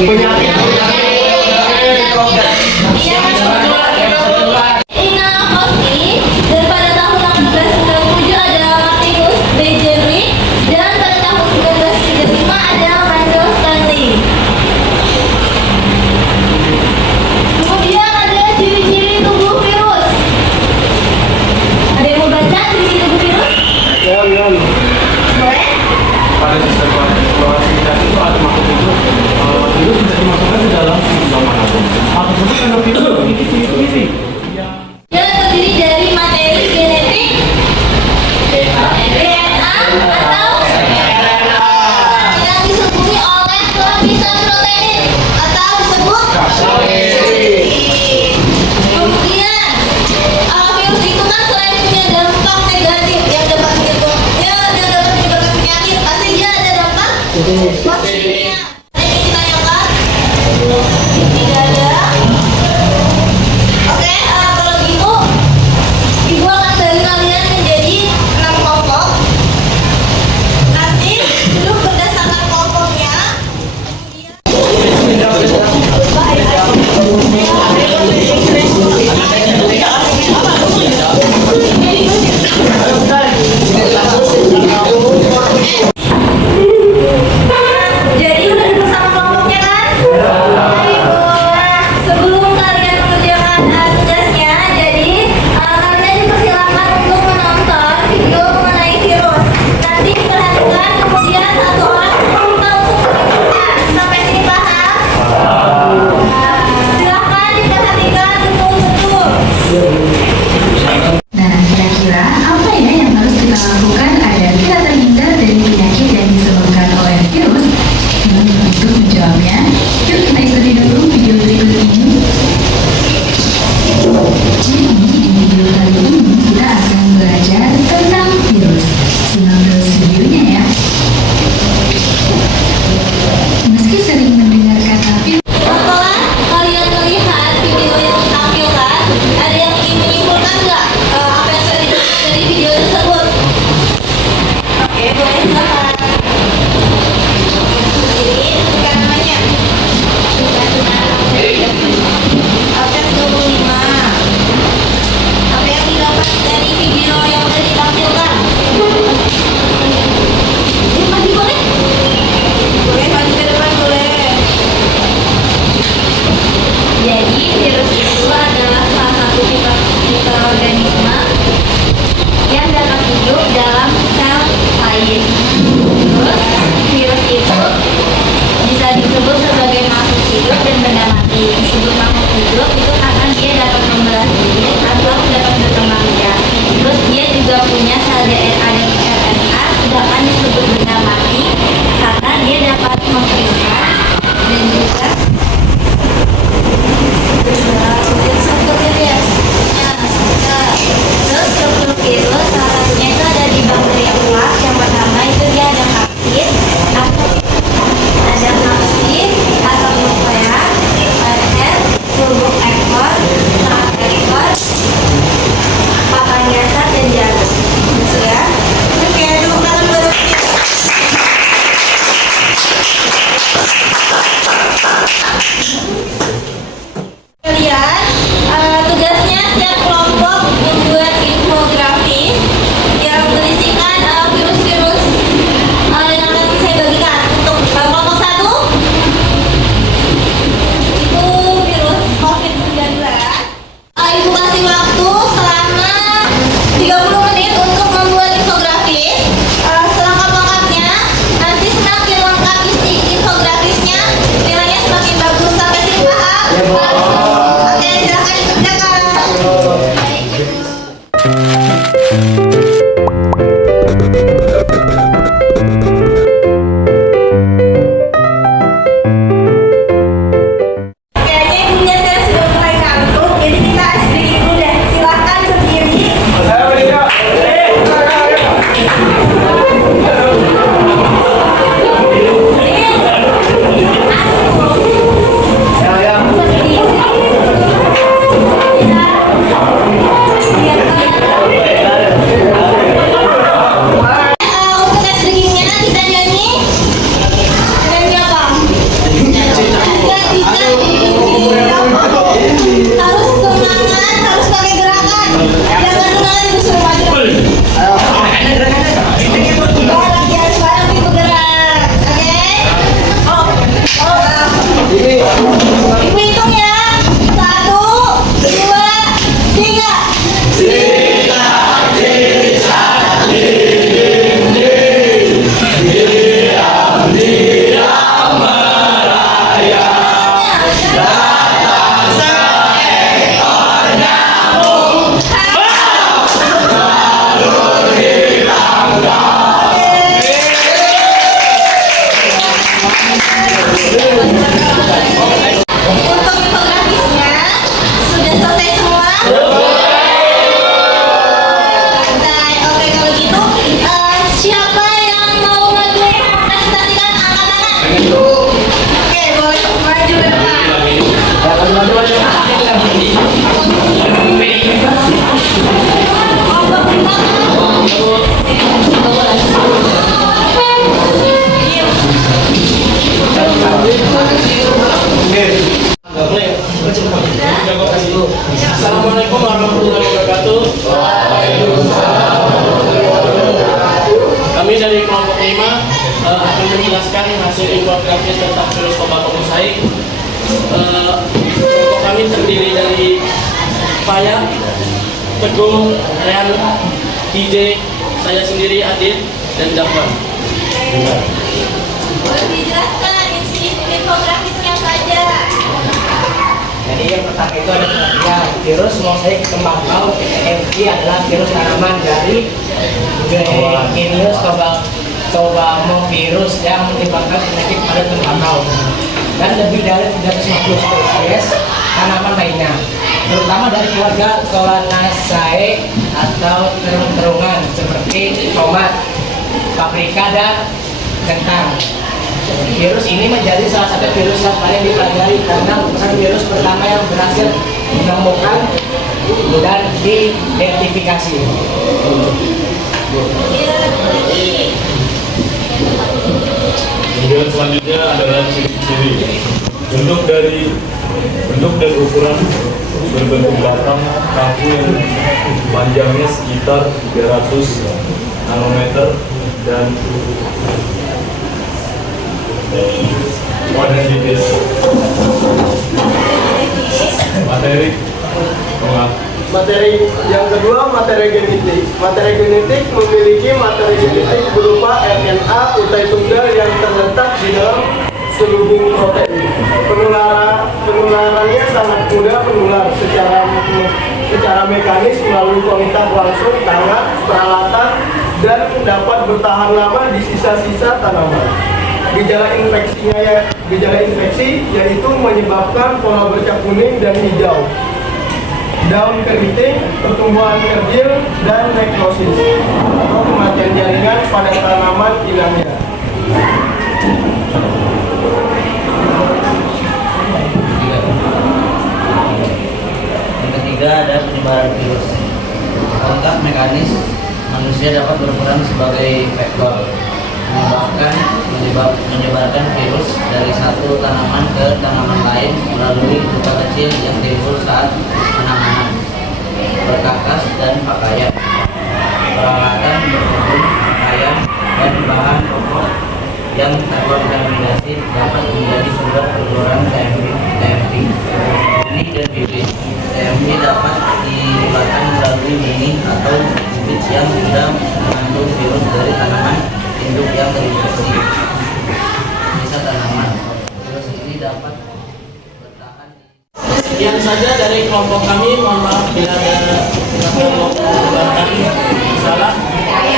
Dan pada tahun 1897 ada Martinus Bejerwin, dan pada tahun 1935 ada Michael Stanley. Kemudian ada ciri-ciri tubuh virus. Ada yang mau baca ciri-ciri tubuh virus? Boleh? Pada sistem klasifikasi itu ada makhluk itu virus bisa dimasukkan ke dalam sistem manapun. Hal tersebut karena virus memiliki ciri-ciri Yang terdiri dari materi genetik, DNA, atau yang disebut oleh lapisan protein atau disebut kemudian virus itu kan selain punya dampak negatif yang dapat menyebabkan penyakit, pasti dia ada dampak positifnya. Ini kita nyangka tidak ada. Oke, kalau gitu ibu akan bagi kalian menjadi 6 kelompok. Nanti duduk berdasarkan kelompoknya. akan menjelaskan hasil infografis tentang virus tobacco mosaic. Kelompok kami terdiri dari Faya, Teguh, Rehan, DJ, saya sendiri Adit, dan Jafar. Boleh dijelaskan isi infografisnya saja. Jadi yang pertama itu ada ya, virus mosaik tembakau (VMT) adalah virus tanaman dari genus Tobamovirus yang menyebabkan penyakit pada tembakau dan lebih dari 350 spesies tanaman lainnya, terutama dari keluarga Solanaceae atau terung-terungan seperti tomat, paprika, dan kentang. Virus ini menjadi salah satu virus yang paling dipelajari karena merupakan virus pertama yang berhasil ditemukan dan diidentifikasi. Kemudian selanjutnya adalah ciri-ciri bentuk dan ukuran berbentuk batang kaku yang panjangnya sekitar 300 nanometer dan kuantitas materi yang kedua, materi genetik. Materi genetik memiliki materi genetik berupa RNA utai tunggal yang terletak di dalam selubung protein. Penularannya sangat mudah menular secara mekanis melalui kontak langsung tangan, peralatan, dan dapat bertahan lama di sisa-sisa tanaman. Gejala infeksi yaitu menyebabkan pola bercak kuning dan hijau, daun keriting, pertumbuhan kerdil, dan nekrosis atau kematian jaringan pada tanaman inangnya. Yang ketiga ada penyebaran virus. Kontak mekanis manusia dapat berperan sebagai vektor menyebarkan virus dari satu tanaman ke tanaman lain melalui luka kecil yang timbul saat penanganan, perkakas, dan pakaian, peralatan berkebun, pakaian, dan bahan pokok yang terkontaminasi dapat menjadi sumber penularan TMP. Benih dan bibit TMP dapat disebarkan melalui benih atau bibit yang sudah mengandung virus dari tanaman induk yang terinfeksi. Sisa tanaman virus ini dapat bertahan. Sekian saja dari kelompok kami. Mohon maaf bila ada kata yang salah.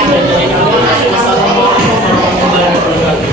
Dan dari kami, wassalamualaikum warahmatullahi wabarakatuh.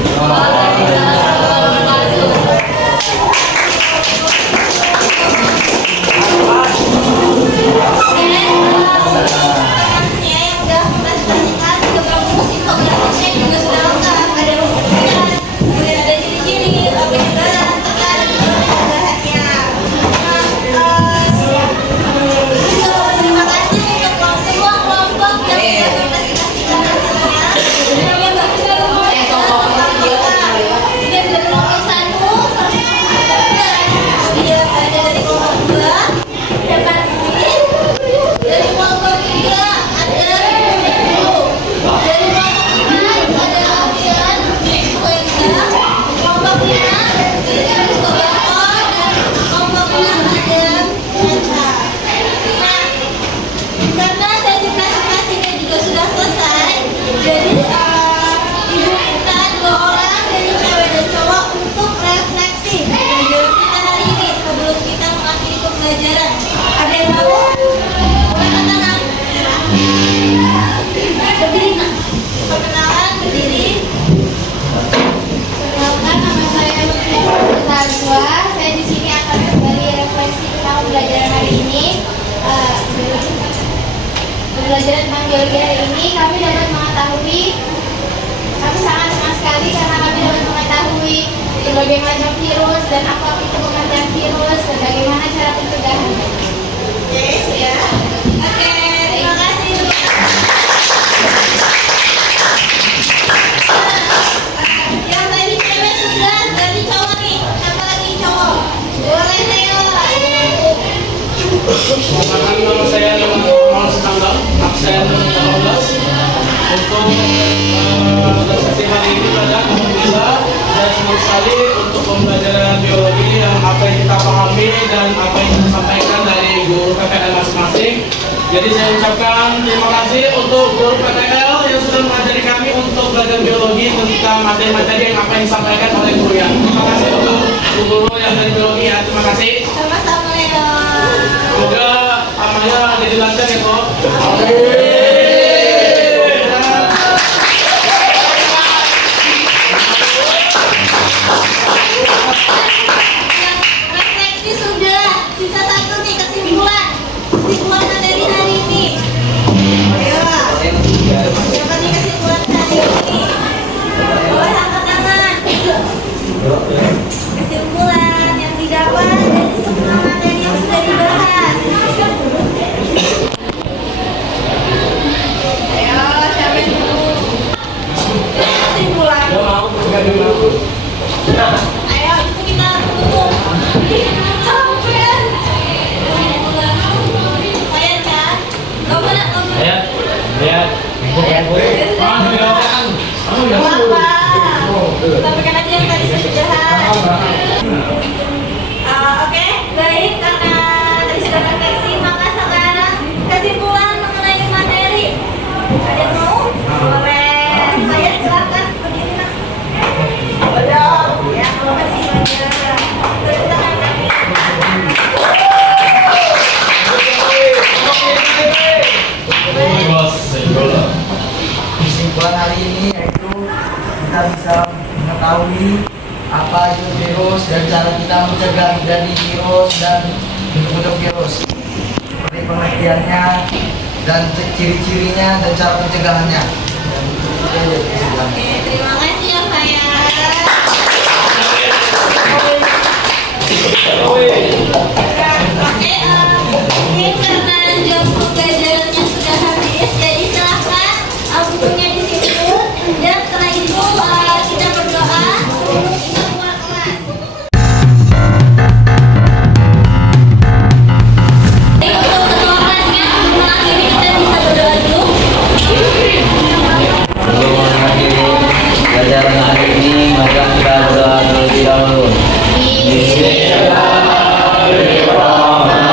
Pembelajaran tentang biologi hari ini kami dapat mengetahui, kami sangat senang sekali karena kami dapat mengetahui berbagai macam virus dan apa itu pengertian virus dan bagaimana cara pencegahannya. Yes, ya. Oke, terima kasih. Yang tadi cewek sudah, dari cowok nih. Siapa lagi cowok? Boleh Theo. Perkenalkan, nama saya Muhammad Setanggal, absen 18 untuk sesi hari ini pada dan senang sekali untuk pembelajaran biologi yang apa yang kita pahami dan apa yang kita sampaikan dari guru PPL masing-masing. Jadi saya ucapkan terima kasih untuk guru PPL yang sudah mengajari kami untuk belajar biologi tentang materi-materi yang apa yang disampaikan oleh guru ya. Terima kasih untuk guru yang dari biologi ya. Terima kasih. Sama-sama ya. Semoga amalnya jadi lancar ya kok. Refleksi sudah, sisa satu nih kesimpulan materi hari ini. Ayo, siapa nih kesimpulan hari ini? Boleh angkat tangan. Kesimpulan yang didapat dari semua materi yang sudah dibahas. Ayo, siapa yang dulu? Kesimpulan. Ayo, itu kita tutup. Sampai. Kalian kan? Kamu nak kamu? Apa? Sampaikan aja yang tadi saya sudah bahas. Oke, baik karena tadi sudah refleksi, maka sekarang kesimpulan mengenai materi. Ada yang mau? Boleh. Saya silakan berdiri nak. Ya, terima kasih banyak. Tepuk tangan kami. Kesimpulan hari ini yaitu kita bisa mengetahui apa itu virus dan cara kita mencegah dari virus dan bentuk-bentuk virus, seperti pengertiannya dan ciri-cirinya dan cara pencegahannya. Oke, terima kasih ya Pak ya. Oke, mungkin karena jam pembelajarannya sudah habis, jadi silahkan bukunya di situ dan setelah itu kita berdoa untuk kita keluar kelas. Baik, untuk ketua kelasnya sebelum mengakhiri kita bisa berdoa dulu. Sebelum mengakhiri pelajaran hari ini, maka kita berdoa terlebih dahulu. Bismillahirrahmanirrahim.